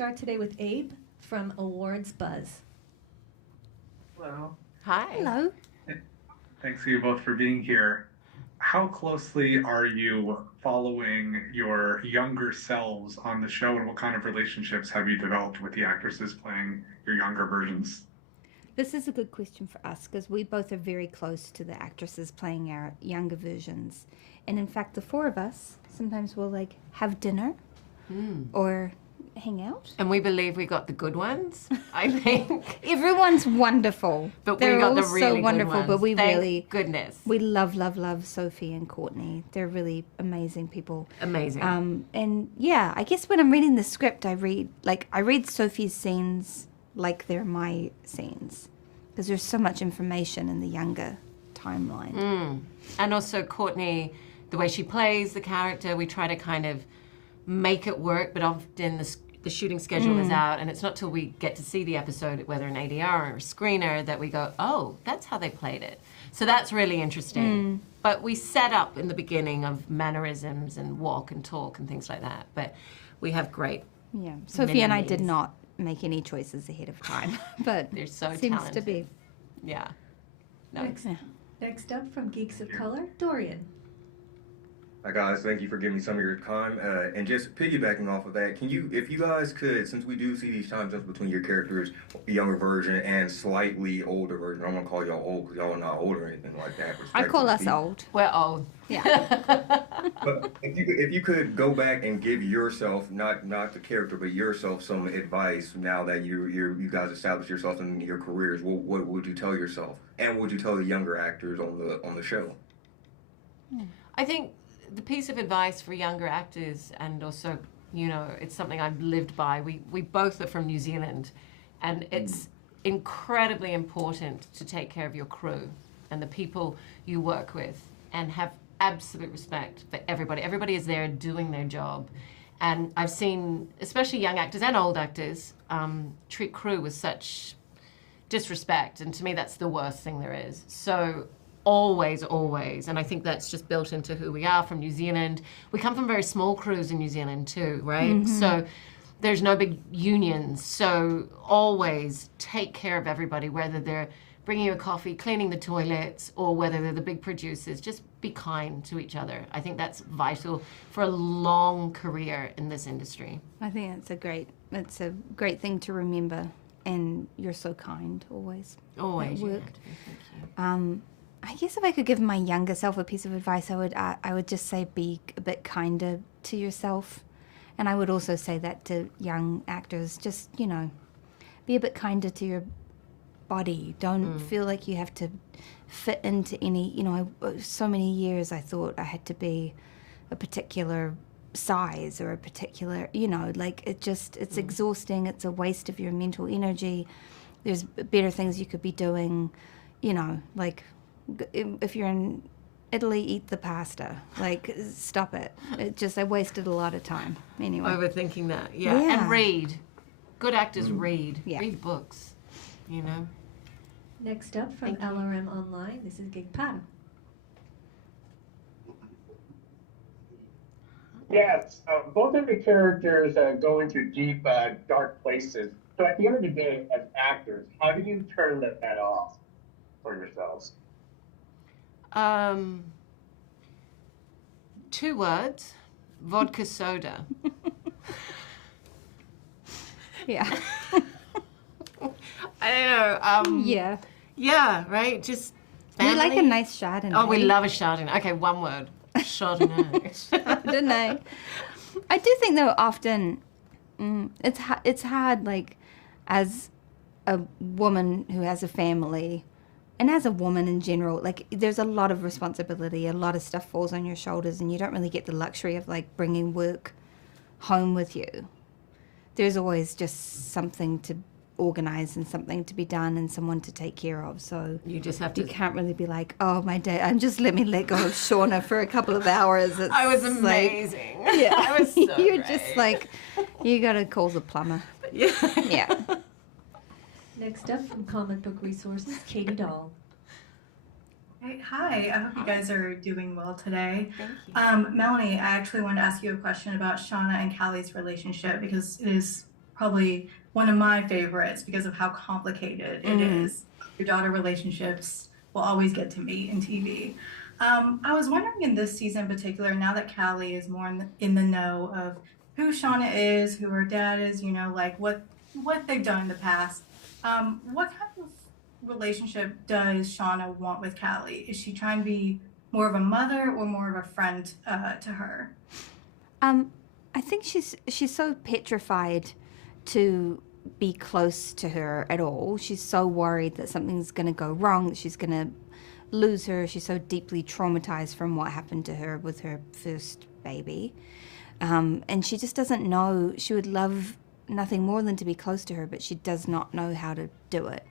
start today with Abe from Awards Buzz. Hello. Hi. Hello. Thanks to you both for being here. How closely are you following your younger selves on the show, and what kind of relationships have you developed with the actresses playing your younger versions? This is a good question for us because we both are very close to the actresses playing our younger versions. And in fact, the four of us, sometimes we'll like have dinner or hang out. And we believe we got the good ones, I think. Everyone's wonderful. But They're we got all the really so wonderful, good ones. but we Thank really goodness. we love Sophie and Courtney. They're really amazing people. Amazing. And yeah, I guess when I'm reading the script, I read Sophie's scenes like they're my scenes because there's so much information in the younger timeline. And also Courtney, the way she plays the character, we try to kind of make it work, but often the shooting schedule is out, and it's not till we get to see the episode, whether an ADR or a screener, that we go, oh, that's how they played it. So that's really interesting. But we set up in the beginning of mannerisms and walk and talk and things like that. But we have great. Yeah, Sophie and I did not make any choices ahead of time, but They're so seems talented. to be. Yeah. No. Next up from Geeks of Color, Dorian. Hi guys, thank you for giving me some of your time. And just piggybacking off of that, if you guys could, since we do see these time jumps between your characters, the younger version and slightly older version, I'm gonna call y'all old because y'all are not old or anything like that. I call us respectfully. old. We're old. Yeah. But if you could go back and give yourself, not the character, but yourself some advice now that you guys established yourself in your careers, what would you tell yourself, and what would you tell the younger actors on the show? I think the piece of advice for younger actors, and also, you know, it's something I've lived by. We both are from New Zealand, and it's incredibly important to take care of your crew and the people you work with, and have absolute respect for everybody. Everybody is there doing their job. And I've seen, especially young actors and old actors, treat crew with such disrespect. And to me, that's the worst thing there is. So always, and I think that's just built into who we are from New Zealand. We come from very small crews in New Zealand too, right? So there's no big unions. So always take care of everybody, whether they're bringing you a coffee, cleaning the toilets, or whether they're the big producers. Just be kind to each other. I think that's vital for a long career in this industry. I think it's a great thing to remember, and you're so kind always. Always. At work. Thank you. I guess if I could give my younger self a piece of advice, I would just say be a bit kinder to yourself, and I would also say that to young actors. Just be a bit kinder to your body. Don't feel like you have to fit into any. So many years I thought I had to be a particular size or a particular. It's exhausting. It's a waste of your mental energy. There's better things you could be doing. If you're in Italy, eat the pasta. Stop it. I wasted a lot of time. Anyway. Overthinking that, yeah. And read. Good actors read. Yeah. Read books, Next up from LRM Online, this is Gig Patta. Yes, both of the characters go into deep, dark places. So at the end of the day, as actors, how do you turn that off for yourselves? 2 words: vodka soda. Yeah. I don't know. Yeah. Yeah, right. Just family. We like a nice Chardonnay. Oh, we love a Chardonnay. Okay, 1 word: Chardonnay. Chardonnay. I do think though often it's hard, as a woman who has a family. And as a woman in general, there's a lot of responsibility, a lot of stuff falls on your shoulders, and you don't really get the luxury of bringing work home with you. There's always just something to organize and something to be done and someone to take care of. So you just have to. You can't really be like, oh, my day, and just let me let go of Shauna for a couple of hours. I was amazing. Yeah, I was so you're great. just you got to call the plumber. Yeah. Yeah. Next up from Comic Book Resources, Katie Dahl. Hey, hi, I hope you guys are doing well today. Thank you. Melanie, I actually wanted to ask you a question about Shauna and Callie's relationship because it is probably one of my favorites because of how complicated it is. Your daughter relationships will always get to me in TV. I was wondering in this season in particular, now that Callie is more in the know of who Shauna is, who her dad is, you know, like what they've done in the past. What kind of relationship does Shauna want with Callie? Is she trying to be more of a mother or more of a friend to her? I think she's so petrified to be close to her at all. She's so worried that something's going to go wrong, that she's going to lose her. She's so deeply traumatized from what happened to her with her first baby. And she just doesn't know. She would love nothing more than to be close to her, but she does not know how to do it.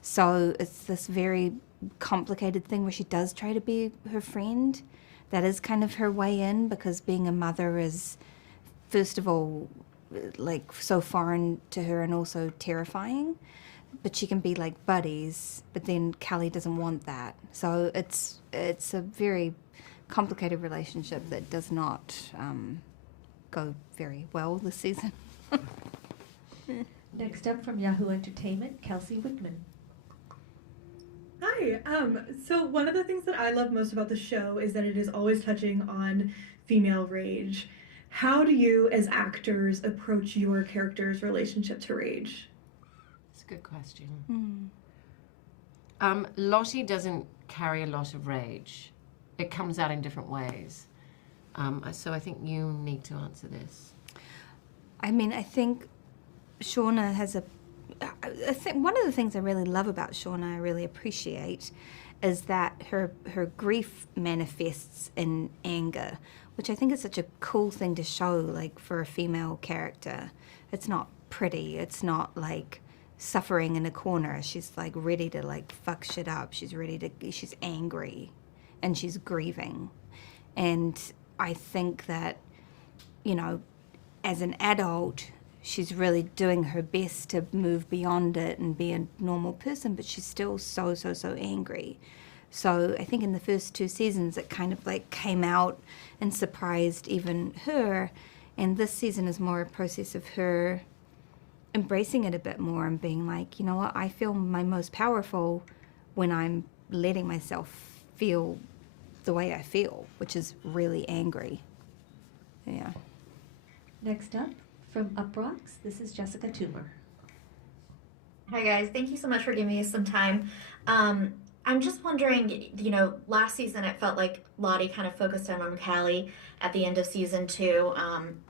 So it's this very complicated thing where she does try to be her friend. That is kind of her way in, because being a mother is, first of all, like so foreign to her and also terrifying. But she can be like buddies, but then Callie doesn't want that. So it's a very complicated relationship that does not go very well this season. Next up from Yahoo Entertainment, Kelsey Wickman. Hi. So one of the things that I love most about the show is that it is always touching on female rage. How do you, as actors, approach your character's relationship to rage? That's a good question. Lottie doesn't carry a lot of rage. It comes out in different ways. So I think you need to answer this. I mean, I think Shauna has one of the things I really love about Shauna, I really appreciate, is that her grief manifests in anger, which I think is such a cool thing to show, like, for a female character. It's not pretty. It's not like suffering in a corner. She's like ready to like fuck shit up. She's angry and she's grieving. And I think that, you know, as an adult, she's really doing her best to move beyond it and be a normal person, but she's still so angry. So I think in the first 2 seasons, it kind of like came out and surprised even her. And this season is more a process of her embracing it a bit more and being like, you know what, I feel my most powerful when I'm letting myself feel the way I feel, which is really angry. Yeah. Next up from Uprocks, this is Jessica Toomer. Hi guys, thank you so much for giving me some time. I'm just wondering, you know, last season it felt like Lottie kind of focused in on Callie at the end of season 2.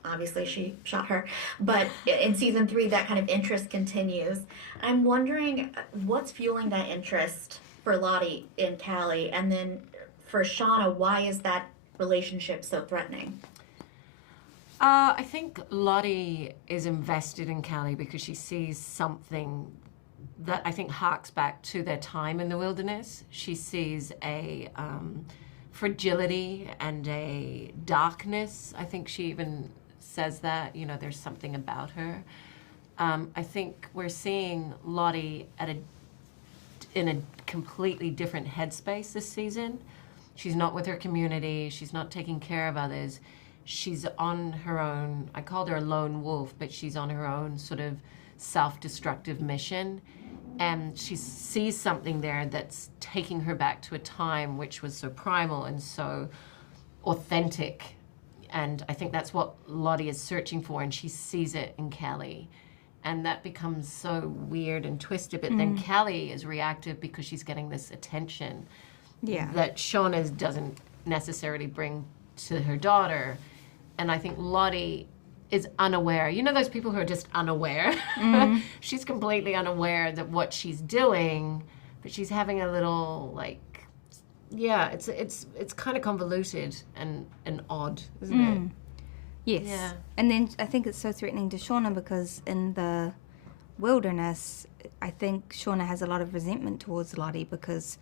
Obviously she shot her, but in season 3 that kind of interest continues. I'm wondering what's fueling that interest for Lottie in Callie, and then for Shauna, why is that relationship so threatening? I think Lottie is invested in Callie because she sees something that I think harks back to their time in the wilderness. She sees a fragility and a darkness. I think she even says that, you know, there's something about her. I think we're seeing Lottie in a completely different headspace this season. She's not with her community. She's not taking care of others. She's on her own. I called her a lone wolf, but she's on her own sort of self-destructive mission. And she sees something there that's taking her back to a time which was so primal and so authentic. And I think that's what Lottie is searching for, and she sees it in Callie. And that becomes so weird and twisted. But then Callie is reactive because she's getting this attention that Shauna doesn't necessarily bring to her daughter. And I think Lottie is unaware. You know those people who are just unaware? She's completely unaware that what she's doing, but she's having a little, like, yeah, it's kind of convoluted and odd, isn't it? Yes. Yeah. And then I think it's so threatening to Shauna because in the wilderness, I think Shauna has a lot of resentment towards Lottie because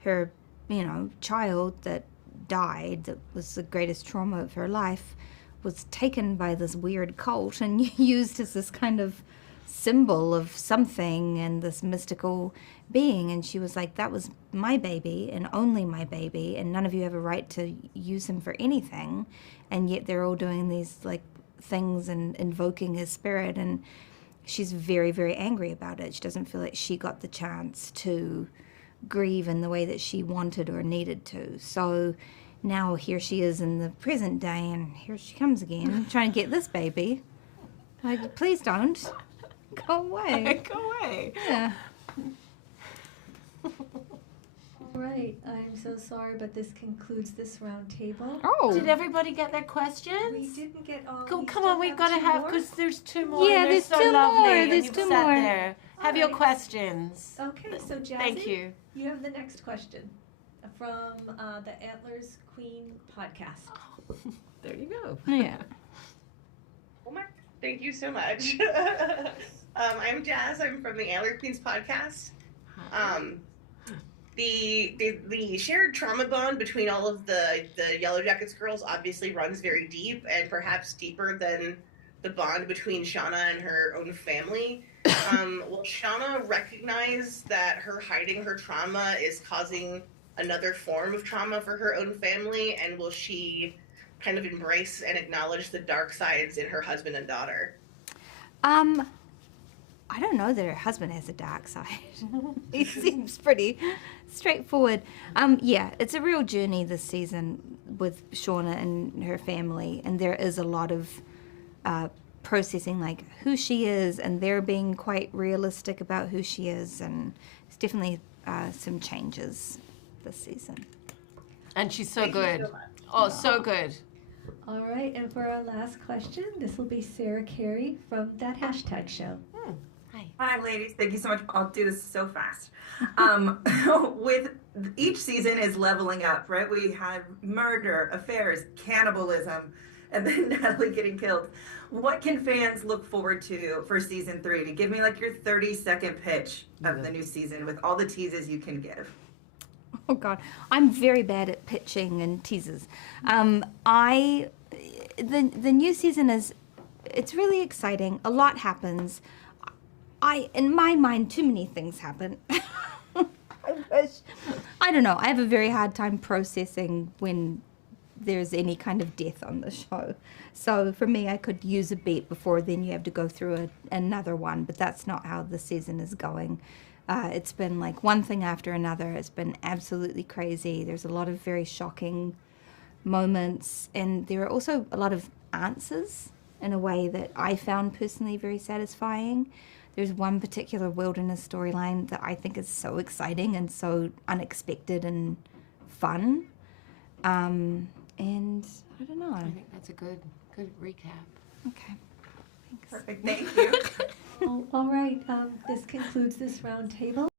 her, you know, child that died, that was the greatest trauma of her life, was taken by this weird cult and used as this kind of symbol of something and this mystical being. And she was like, that was my baby and only my baby, and none of you have a right to use him for anything. And yet they're all doing these like things and invoking his spirit. And she's very, very angry about it. She doesn't feel like she got the chance to grieve in the way that she wanted or needed to. So now here she is in the present day, and here she comes again, trying to get this baby. Like, please don't. Go away. Go away. Yeah. All right, I'm so sorry, but this concludes this round table. Oh. Did everybody get their We questions? didn't get all. Go, we come still on, we've got to two have, more. because there's 2 more. Yeah, and they're there's so 2 lovely, more. and There's you've 2 sat more. there. Have your Alright. questions. Okay, so Jazzy, Thank you. you have the next question from the Antlers Queen podcast. There you go. Yeah. Oh my, thank you so much. I'm Jazz. I'm from the Antler Queens podcast. The shared trauma bond between all of the Yellowjackets girls obviously runs very deep, and perhaps deeper than the bond between Shauna and her own family. Will Shauna recognize that her hiding her trauma is causing another form of trauma for her own family, and will she kind of embrace and acknowledge the dark sides in her husband and daughter? I don't know that her husband has a dark side. He seems pretty straightforward. Yeah, it's a real journey this season with Shauna and her family, and there is a lot of processing, like who she is, and they're being quite realistic about who she is, and it's definitely some changes this season. And she's so Thank you good. so much. Oh, so good. All right, and for our last question, this will be Sarah Carey from That Hashtag Show. Hi, ladies. Thank you so much. I'll do this so fast. With each season is leveling up, right? We have murder, affairs, cannibalism, and then Natalie getting killed. What can fans look forward to for season 3? To give me like your 30-second pitch of the new season with all the teases you can give. Oh God, I'm very bad at pitching and teasers. The new season it's really exciting. A lot happens. In my mind, too many things happen. I don't know. I have a very hard time processing when there's any kind of death on the show. So for me, I could use a beat before then you have to go through another one, but that's not how the season is going. It's been like one thing after another. It's been absolutely crazy. There's a lot of very shocking moments, and there are also a lot of answers in a way that I found personally very satisfying. There's one particular wilderness storyline that I think is so exciting and so unexpected and fun. And I don't know. I think that's a good recap. Okay. Thanks. Perfect. Thank you. All right, this concludes this round table.